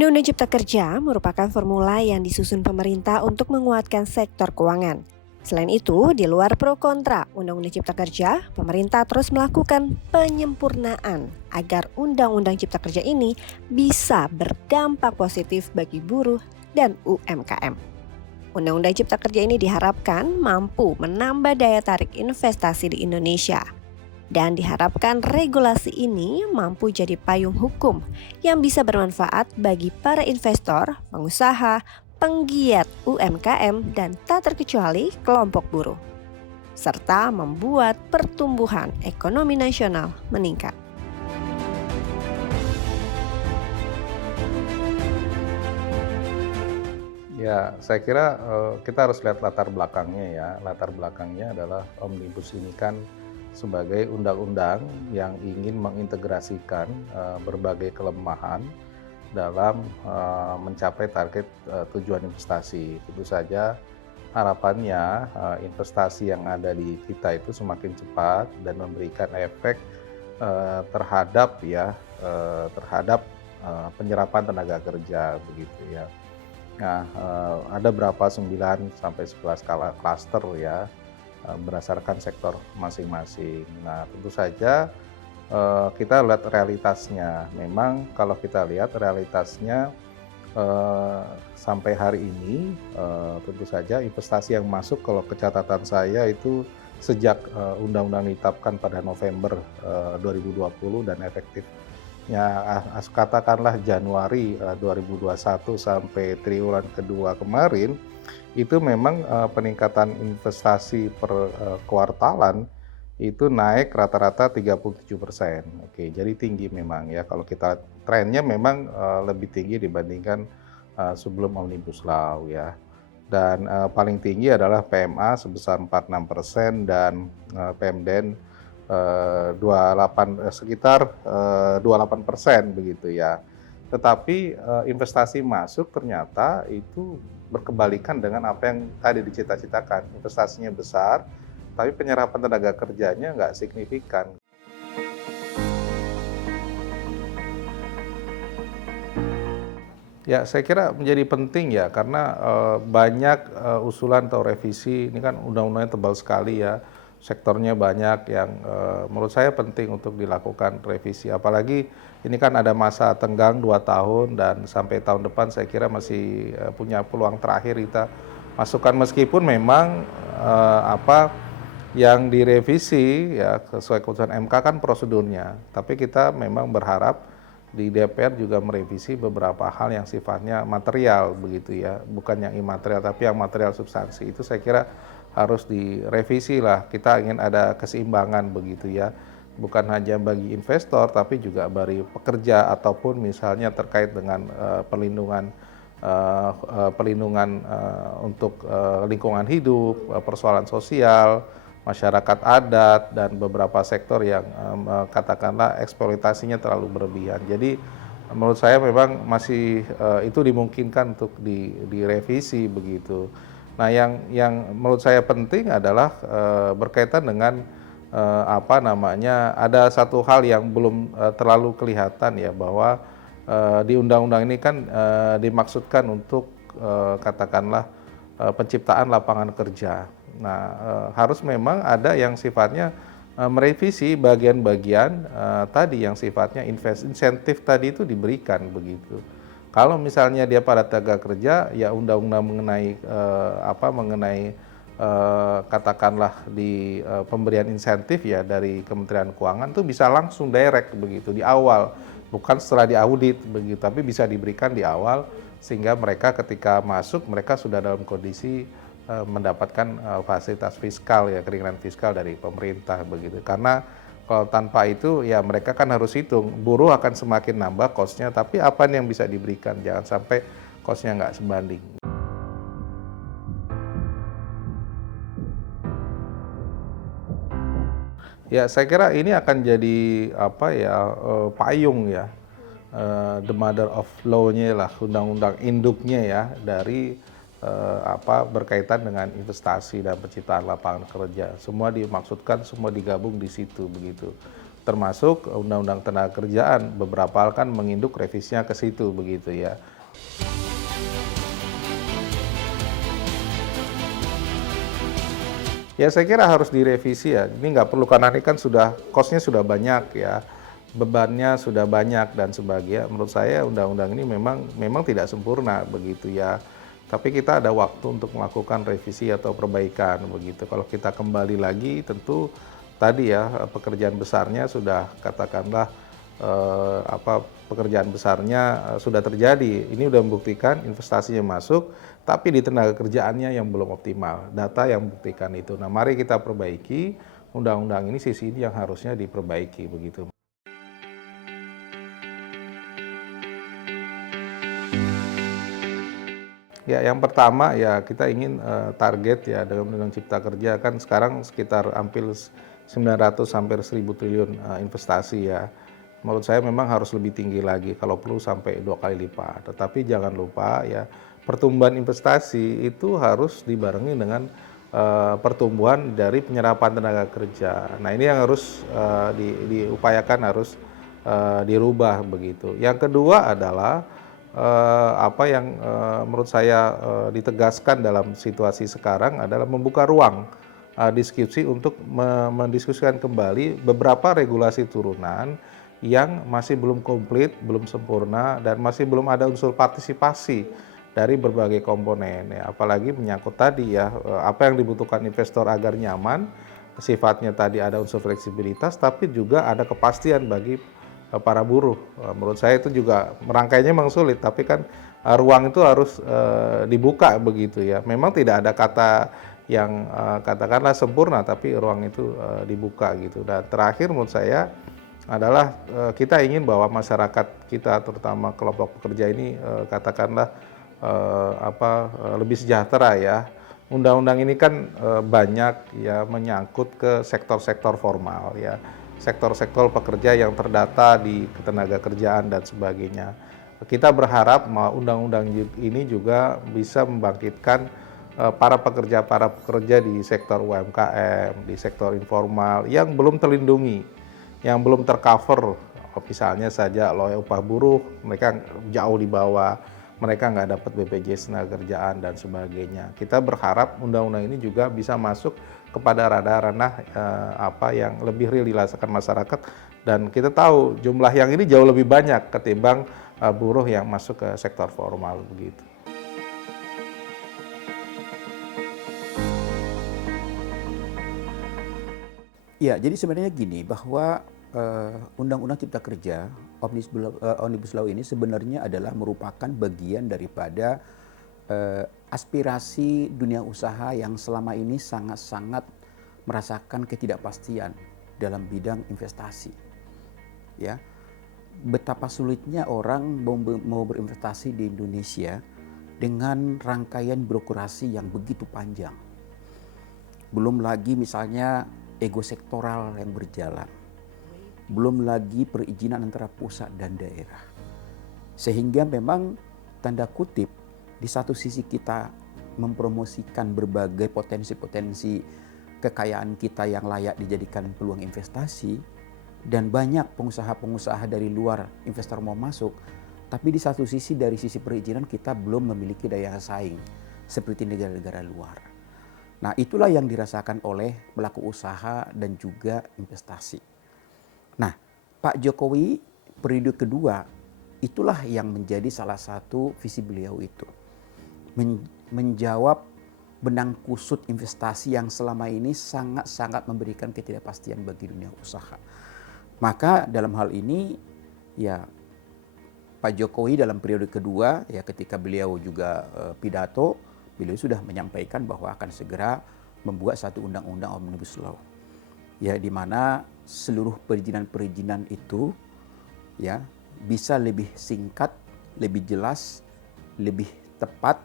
Undang-Undang Cipta Kerja merupakan formula yang disusun pemerintah untuk menguatkan sektor keuangan. Selain itu, di luar pro kontra Undang-Undang Cipta Kerja, pemerintah terus melakukan penyempurnaan agar Undang-Undang Cipta Kerja ini bisa berdampak positif bagi buruh dan UMKM. Undang-Undang Cipta Kerja ini diharapkan mampu menambah daya tarik investasi di Indonesia. Dan diharapkan regulasi ini mampu jadi payung hukum yang bisa bermanfaat bagi para investor, pengusaha, penggiat UMKM, dan tak terkecuali kelompok buruh, serta membuat pertumbuhan ekonomi nasional meningkat. Ya, saya kira kita harus lihat latar belakangnya ya. Latar belakangnya adalah Omnibus ini kan sebagai undang-undang yang ingin mengintegrasikan berbagai kelemahan dalam mencapai target tujuan investasi. Tentu saja harapannya investasi yang ada di kita itu semakin cepat dan memberikan efek terhadap penyerapan tenaga kerja begitu ya. Nah, ada berapa 9 sampai 11 skala klaster ya, berdasarkan sektor masing-masing. Nah, tentu saja kita lihat realitasnya. Memang kalau kita lihat realitasnya sampai hari ini, tentu saja investasi yang masuk kalau ke catatan saya itu sejak undang-undang ditetapkan pada November 2020 dan efektif katakanlah Januari 2021 sampai triwulan kedua kemarin, itu memang peningkatan investasi per kuartalan itu naik rata-rata 37%. Oke, jadi tinggi memang ya. Kalau kita trennya memang lebih tinggi dibandingkan sebelum Omnibus Law ya. Dan paling tinggi adalah PMA sebesar 46% dan PMDN 28 sekitar 28% begitu ya. Tetapi investasi masuk ternyata itu berkebalikan dengan apa yang tadi dicita-citakan. Investasinya besar, tapi penyerapan tenaga kerjanya nggak signifikan. Ya, saya kira menjadi penting ya, karena banyak usulan atau revisi, ini kan undang-undangnya tebal sekali ya, sektornya banyak yang menurut saya penting untuk dilakukan revisi. Apalagi ini kan ada masa tenggang 2 tahun dan sampai tahun depan saya kira masih punya peluang terakhir kita masukkan, meskipun memang apa yang direvisi ya sesuai keputusan MK kan prosedurnya, tapi kita memang berharap di DPR juga merevisi beberapa hal yang sifatnya material begitu ya, bukan yang imaterial tapi yang material substansi. Itu saya kira harus direvisi lah. Kita ingin ada keseimbangan begitu ya, bukan hanya bagi investor tapi juga bagi pekerja ataupun misalnya terkait dengan perlindungan untuk lingkungan hidup, persoalan sosial, masyarakat adat, dan beberapa sektor yang katakanlah eksploitasinya terlalu berlebihan. Jadi menurut saya memang masih itu dimungkinkan untuk direvisi begitu. Nah, yang menurut saya penting adalah berkaitan dengan ada satu hal yang belum terlalu kelihatan ya, bahwa di undang-undang ini kan dimaksudkan untuk katakanlah penciptaan lapangan kerja. Nah, harus memang ada yang sifatnya merevisi bagian-bagian tadi yang sifatnya insentif tadi itu diberikan begitu. Kalau misalnya dia pada tenaga kerja, ya undang-undang mengenai katakanlah di pemberian insentif ya dari Kementerian Keuangan itu bisa langsung direct begitu di awal, bukan setelah diaudit begitu, tapi bisa diberikan di awal sehingga mereka ketika masuk mereka sudah dalam kondisi mendapatkan fasilitas fiskal ya, keringanan fiskal dari pemerintah begitu. Karena kalau tanpa itu ya mereka kan harus hitung, buruh akan semakin nambah cost-nya, tapi apa yang bisa diberikan, jangan sampai cost-nya nggak sebanding. Ya, saya kira ini akan jadi payung ya, the mother of law-nya lah, undang-undang induknya ya dari berkaitan dengan investasi dan penciptaan lapangan kerja. Semua dimaksudkan, semua digabung di situ begitu. termasuk Undang-Undang Tenaga Kerjaan. Beberapa hal kan menginduk revisinya ke situ begitu ya. Ya saya kira harus direvisi ya. Ini nggak perlu karena ini kan sudah cost-nya sudah banyak ya, bebannya sudah banyak dan sebagainya. Menurut saya undang-undang ini memang tidak sempurna begitu ya. Tapi kita ada waktu untuk melakukan revisi atau perbaikan begitu. Kalau kita kembali lagi tentu tadi ya pekerjaan besarnya sudah katakanlah pekerjaan besarnya sudah terjadi. Ini sudah membuktikan investasinya masuk, tapi di tenaga kerjaannya yang belum optimal. Data yang membuktikan itu. Nah, mari kita perbaiki undang-undang ini, sisi ini yang harusnya diperbaiki begitu. Ya, yang pertama ya kita ingin target ya dengan Undang-Undang Cipta Kerja kan sekarang sekitar hampir 900 sampai 1.000 triliun investasi ya. Menurut saya memang harus lebih tinggi lagi, kalau perlu sampai 2 kali lipat. Tetapi jangan lupa ya, pertumbuhan investasi itu harus dibarengi dengan pertumbuhan dari penyerapan tenaga kerja. Nah ini yang harus diupayakan, harus dirubah begitu. Yang kedua adalah apa yang menurut saya ditegaskan dalam situasi sekarang adalah membuka ruang diskusi untuk mendiskusikan kembali beberapa regulasi turunan yang masih belum komplit, belum sempurna, dan masih belum ada unsur partisipasi dari berbagai komponen. Ya, apalagi menyangkut tadi ya, apa yang dibutuhkan investor agar nyaman, sifatnya tadi ada unsur fleksibilitas, tapi juga ada kepastian bagi para buruh. Menurut saya itu juga merangkainya memang sulit, tapi kan ruang itu harus dibuka begitu ya. Memang tidak ada kata yang katakanlah sempurna, tapi ruang itu dibuka gitu. Dan terakhir menurut saya adalah kita ingin bahwa masyarakat kita terutama kelompok pekerja ini katakanlah lebih sejahtera ya. Undang-undang ini kan banyak ya menyangkut ke sektor-sektor formal ya, sektor-sektor pekerja yang terdata di ketenaga kerjaan dan sebagainya. Kita berharap undang-undang ini juga bisa membangkitkan para pekerja di sektor UMKM, di sektor informal yang belum terlindungi, yang belum tercover, misalnya saja upah buruh, mereka jauh di bawah, mereka nggak dapat BPJS Tenagakerjaan dan sebagainya. Kita berharap undang-undang ini juga bisa masuk kepada ranah yang lebih real dirasakan masyarakat, dan kita tahu jumlah yang ini jauh lebih banyak ketimbang buruh yang masuk ke sektor formal begitu. Ya, jadi sebenarnya gini, bahwa Undang-Undang Cipta Kerja, Omnibus Law ini sebenarnya adalah merupakan bagian daripada aspirasi dunia usaha yang selama ini sangat-sangat merasakan ketidakpastian dalam bidang investasi. Ya, betapa sulitnya orang mau berinvestasi di Indonesia dengan rangkaian birokrasi yang begitu panjang. Belum lagi misalnya ego sektoral yang berjalan. Belum lagi perizinan antara pusat dan daerah. Sehingga memang tanda kutip di satu sisi kita mempromosikan berbagai potensi-potensi kekayaan kita yang layak dijadikan peluang investasi, dan banyak pengusaha-pengusaha dari luar investor mau masuk, tapi di satu sisi dari sisi perizinan kita belum memiliki daya saing seperti negara-negara luar. Nah, itulah yang dirasakan oleh pelaku usaha dan juga investasi. Nah, Pak Jokowi periode kedua itulah yang menjadi salah satu visi beliau itu. Menjawab benang kusut investasi yang selama ini sangat-sangat memberikan ketidakpastian bagi dunia usaha. Maka dalam hal ini ya Pak Jokowi dalam periode kedua ya ketika beliau juga pidato, beliau sudah menyampaikan bahwa akan segera membuat satu undang-undang Omnibus Law. Ya, di mana seluruh perizinan-perizinan itu ya bisa lebih singkat, lebih jelas, lebih tepat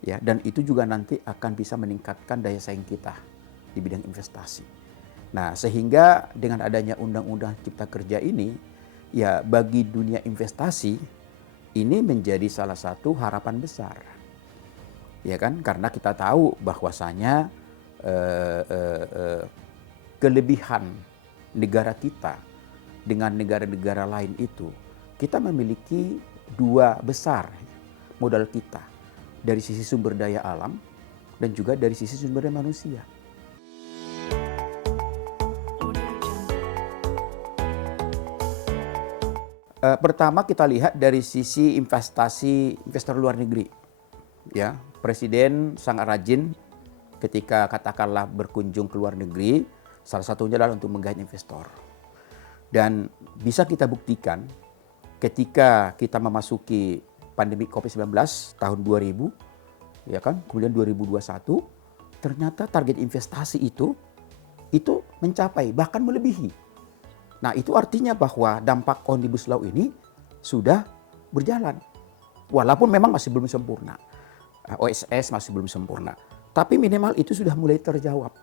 ya, dan itu juga nanti akan bisa meningkatkan daya saing kita di bidang investasi. Nah, sehingga dengan adanya Undang-Undang Cipta Kerja ini ya bagi dunia investasi ini menjadi salah satu harapan besar. Ya kan, karena kita tahu bahwasanya kelebihan negara kita dengan negara-negara lain itu, kita memiliki dua besar modal kita, dari sisi sumber daya alam dan juga dari sisi sumber daya manusia. Pertama kita lihat dari sisi investasi investor luar negeri. Ya, Presiden sangat rajin ketika katakanlah berkunjung ke luar negeri, salah satunya adalah untuk menggait investor. Dan bisa kita buktikan ketika kita memasuki pandemi COVID-19 tahun 2000, ya kan, kemudian 2021, ternyata target investasi itu mencapai bahkan melebihi. Nah, itu artinya bahwa dampak Omnibus Law ini sudah berjalan. Walaupun memang masih belum sempurna. OSS masih belum sempurna. Tapi minimal itu sudah mulai terjawab.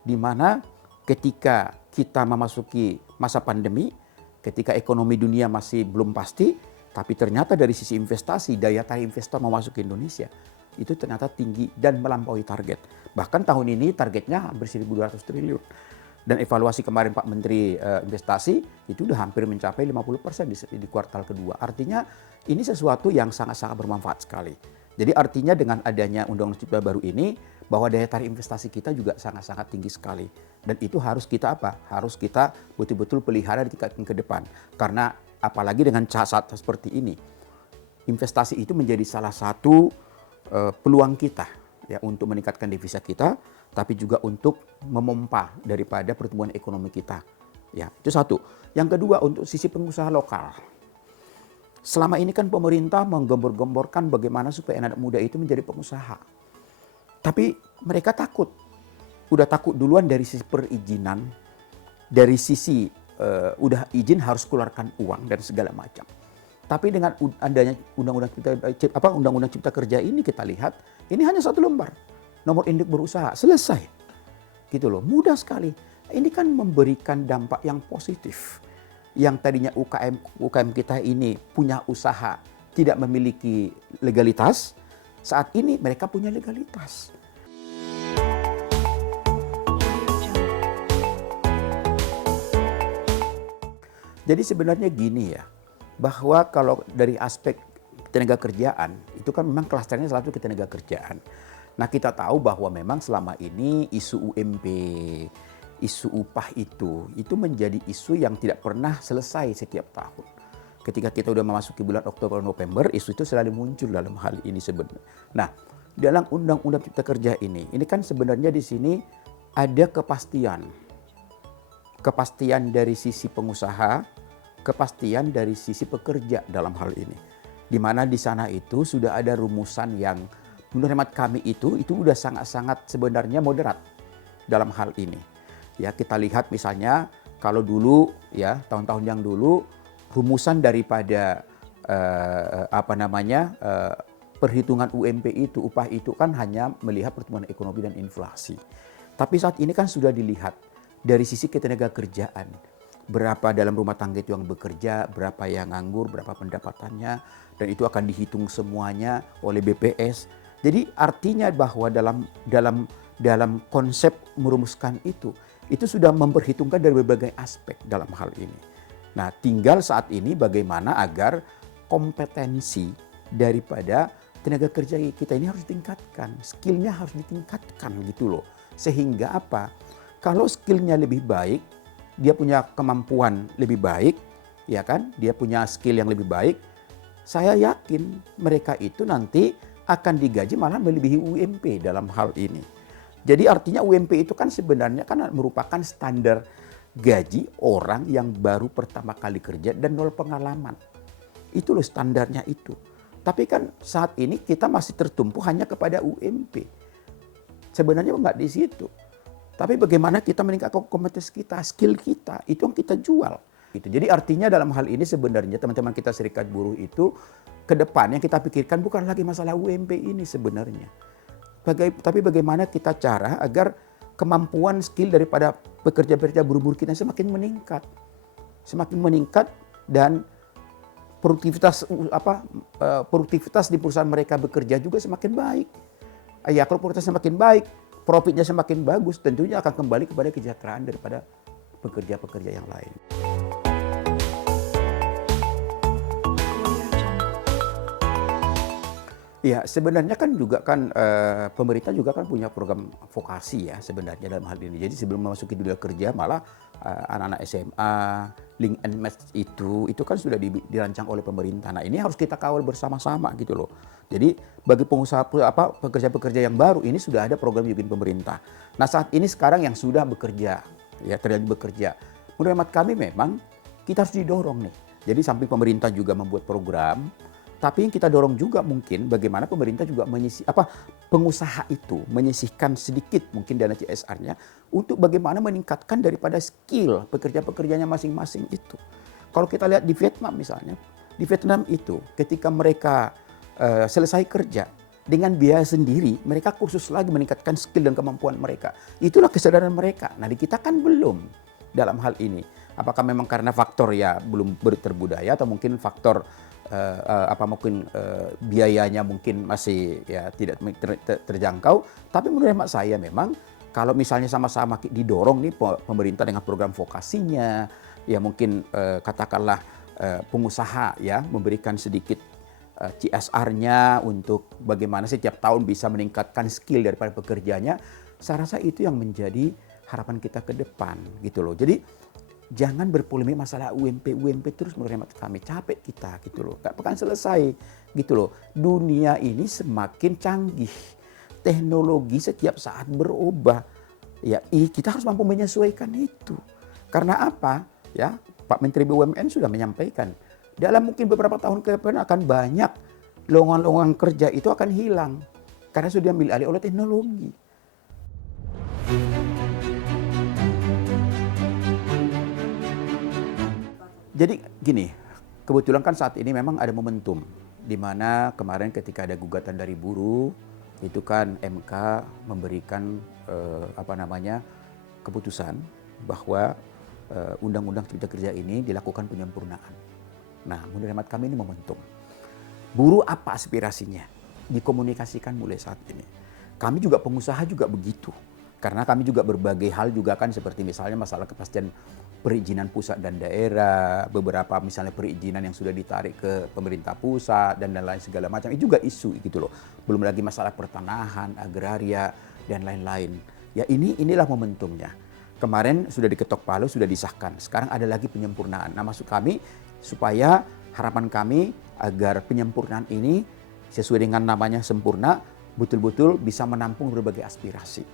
Di mana ketika kita memasuki masa pandemi, ketika ekonomi dunia masih belum pasti, tapi ternyata dari sisi investasi, daya tarik investor mau masuk ke Indonesia, itu ternyata tinggi dan melampaui target. Bahkan tahun ini targetnya hampir 1.200 triliun. Dan evaluasi kemarin Pak Menteri Investasi itu sudah hampir mencapai 50% di kuartal kedua. Artinya ini sesuatu yang sangat-sangat bermanfaat sekali. Jadi artinya dengan adanya Undang-Undang Cipta Baru ini, bahwa daya tarik investasi kita juga sangat-sangat tinggi sekali. Dan itu harus kita Harus kita betul-betul pelihara di tingkat ke depan. Karena apalagi dengan saat seperti ini, investasi itu menjadi salah satu peluang kita ya untuk meningkatkan devisa kita, tapi juga untuk memompa daripada pertumbuhan ekonomi kita. Ya, itu satu. Yang kedua, untuk sisi pengusaha lokal. Selama ini kan pemerintah menggembor-gemborkan bagaimana supaya anak muda itu menjadi pengusaha. Tapi mereka takut. Udah takut duluan dari sisi perizinan, dari sisi udah izin harus keluarkan uang dan segala macam. Tapi dengan adanya Undang-Undang Cipta Kerja ini kita lihat, ini hanya satu lembar. Nomor induk berusaha, selesai. Gitu loh, mudah sekali. Ini kan memberikan dampak yang positif. Yang tadinya UKM kita ini punya usaha tidak memiliki legalitas, saat ini mereka punya legalitas. Jadi sebenarnya gini ya, bahwa kalau dari aspek ketenaga kerjaan, itu kan memang klasternya selalu ketenaga kerjaan. Nah, kita tahu bahwa memang selama ini isu UMP, isu upah itu menjadi isu yang tidak pernah selesai setiap tahun. Ketika kita sudah memasuki bulan Oktober, November, isu itu selalu muncul dalam hal ini sebenarnya. Nah, dalam Undang-Undang Cipta Kerja ini kan sebenarnya di sini ada kepastian. Kepastian dari sisi pengusaha, kepastian dari sisi pekerja dalam hal ini. Di mana di sana itu sudah ada rumusan yang menurut hemat kami itu sudah sangat-sangat sebenarnya moderat dalam hal ini. Ya, kita lihat misalnya kalau dulu ya tahun-tahun yang dulu rumusan daripada perhitungan UMP itu, upah itu kan hanya melihat pertumbuhan ekonomi dan inflasi. Tapi saat ini kan sudah dilihat dari sisi ketenaga kerjaan. Berapa dalam rumah tangga itu yang bekerja, berapa yang nganggur, berapa pendapatannya, dan itu akan dihitung semuanya oleh BPS. Jadi artinya bahwa dalam konsep merumuskan itu sudah memperhitungkan dari berbagai aspek dalam hal ini. Nah, tinggal saat ini bagaimana agar kompetensi daripada tenaga kerja kita ini harus ditingkatkan, skillnya harus ditingkatkan gitu loh. Sehingga apa? Kalau skillnya lebih baik, dia punya kemampuan lebih baik, ya kan? Dia punya skill yang lebih baik. Saya yakin mereka itu nanti akan digaji malah melebihi UMP dalam hal ini. Jadi artinya UMP itu kan sebenarnya kan merupakan standar gaji orang yang baru pertama kali kerja dan nol pengalaman. Itu loh standarnya itu. Tapi kan saat ini kita masih tertumpu hanya kepada UMP. Sebenarnya enggak di situ. Tapi bagaimana kita meningkatkan kompetensi kita, skill kita, itu yang kita jual. Gitu. Jadi artinya dalam hal ini sebenarnya teman-teman kita serikat buruh itu ke depan yang kita pikirkan bukan lagi masalah UMP ini sebenarnya. Tapi bagaimana kita cara agar kemampuan skill daripada pekerja-pekerja buruh-buruh kita semakin meningkat. Semakin meningkat dan produktivitas di perusahaan mereka bekerja juga semakin baik. Ya, kalau produktivitas semakin baik, profitnya semakin bagus, tentunya akan kembali kepada kesejahteraan daripada pekerja-pekerja yang lain. Ya, sebenarnya kan juga kan pemerintah juga kan punya program vokasi ya sebenarnya dalam hal ini. Jadi sebelum memasuki dunia kerja malah anak-anak SMA, link and match itu kan sudah dirancang oleh pemerintah. Nah, ini harus kita kawal bersama-sama gitu loh. Jadi bagi pengusaha pekerja-pekerja yang baru ini sudah ada program yang dibikin pemerintah. Nah, saat ini sekarang yang sudah bekerja ya terjadi bekerja. Menurut hemat kami memang kita harus didorong nih. Jadi sampai pemerintah juga membuat program. Tapi yang kita dorong juga mungkin bagaimana pemerintah juga pengusaha itu menyisihkan sedikit mungkin dana CSR-nya untuk bagaimana meningkatkan daripada skill pekerja-pekerjanya masing-masing itu. Kalau kita lihat di Vietnam misalnya, di Vietnam itu ketika mereka selesai kerja dengan biaya sendiri, mereka kursus lagi meningkatkan skill dan kemampuan mereka. Itulah kesadaran mereka. Nah, di kita kan belum dalam hal ini. Apakah memang karena faktor ya belum terbudaya atau mungkin faktor biayanya mungkin masih ya tidak terjangkau. Tapi menurut hemat saya memang kalau misalnya sama-sama didorong nih pemerintah dengan program vokasinya, ya mungkin katakanlah pengusaha ya memberikan sedikit CSR-nya untuk bagaimana setiap tahun bisa meningkatkan skill daripada pekerjanya. Saya rasa itu yang menjadi harapan kita ke depan gitu loh. Jadi jangan berpolemik masalah UMP terus menurut hemat kami, capek kita gitu loh, gak akan selesai gitu loh. Dunia ini semakin canggih, teknologi setiap saat berubah, ya kita harus mampu menyesuaikan itu. Karena apa? Ya Pak Menteri BUMN sudah menyampaikan dalam mungkin beberapa tahun ke depan akan banyak lowongan-lowongan kerja itu akan hilang karena sudah diambil alih oleh teknologi. Jadi gini, kebetulan kan saat ini memang ada momentum di mana kemarin ketika ada gugatan dari buruh itu kan MK memberikan keputusan bahwa Undang-Undang Cipta Kerja ini dilakukan penyempurnaan. Nah, menurut hemat kami ini momentum. Buruh apa aspirasinya? Dikomunikasikan mulai saat ini. Kami juga pengusaha juga begitu. Karena kami juga berbagai hal juga kan seperti misalnya masalah kepastian perizinan pusat dan daerah, beberapa misalnya perizinan yang sudah ditarik ke pemerintah pusat dan lain-lain segala macam. Itu juga isu gitu loh. Belum lagi masalah pertanahan, agraria dan lain-lain. Ya inilah momentumnya. Kemarin sudah diketok palu, sudah disahkan. Sekarang ada lagi penyempurnaan. Nah, maksud kami supaya harapan kami agar penyempurnaan ini sesuai dengan namanya sempurna, betul-betul bisa menampung berbagai aspirasi.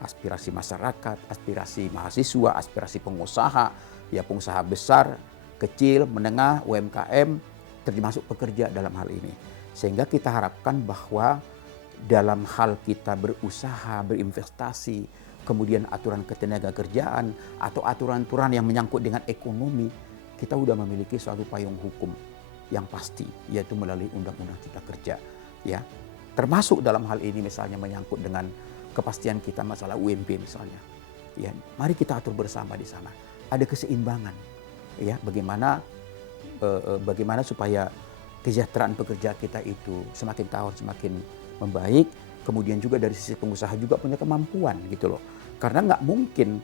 Aspirasi masyarakat, aspirasi mahasiswa, aspirasi pengusaha, ya pengusaha besar, kecil, menengah, UMKM, termasuk pekerja dalam hal ini. Sehingga kita harapkan bahwa dalam hal kita berusaha, berinvestasi, kemudian aturan ketenagakerjaan atau aturan-aturan yang menyangkut dengan ekonomi, kita sudah memiliki suatu payung hukum yang pasti, yaitu melalui Undang-Undang Cipta Kerja. Ya, termasuk dalam hal ini misalnya menyangkut dengan kepastian kita masalah UMP misalnya, ya mari kita atur bersama di sana. Ada keseimbangan, ya bagaimana supaya kesejahteraan pekerja kita itu semakin tahun semakin membaik. Kemudian juga dari sisi pengusaha juga punya kemampuan gitu loh. Karena nggak mungkin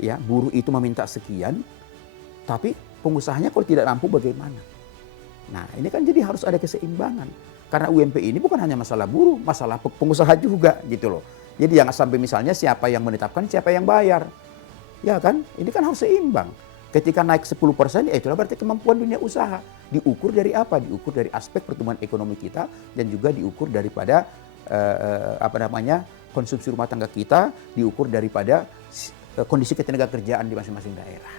ya buruh itu meminta sekian, tapi pengusahanya kalau tidak mampu bagaimana? Nah ini kan jadi harus ada keseimbangan. Karena UMP ini bukan hanya masalah buruh, masalah pengusaha juga gitu loh. Jadi jangan sampai misalnya siapa yang menetapkan, siapa yang bayar. Ya kan? Ini kan harus seimbang. Ketika naik 10%, ya itulah berarti kemampuan dunia usaha. Diukur dari apa? Diukur dari aspek pertumbuhan ekonomi kita dan juga diukur daripada konsumsi rumah tangga kita, diukur daripada kondisi ketenagakerjaan di masing-masing daerah.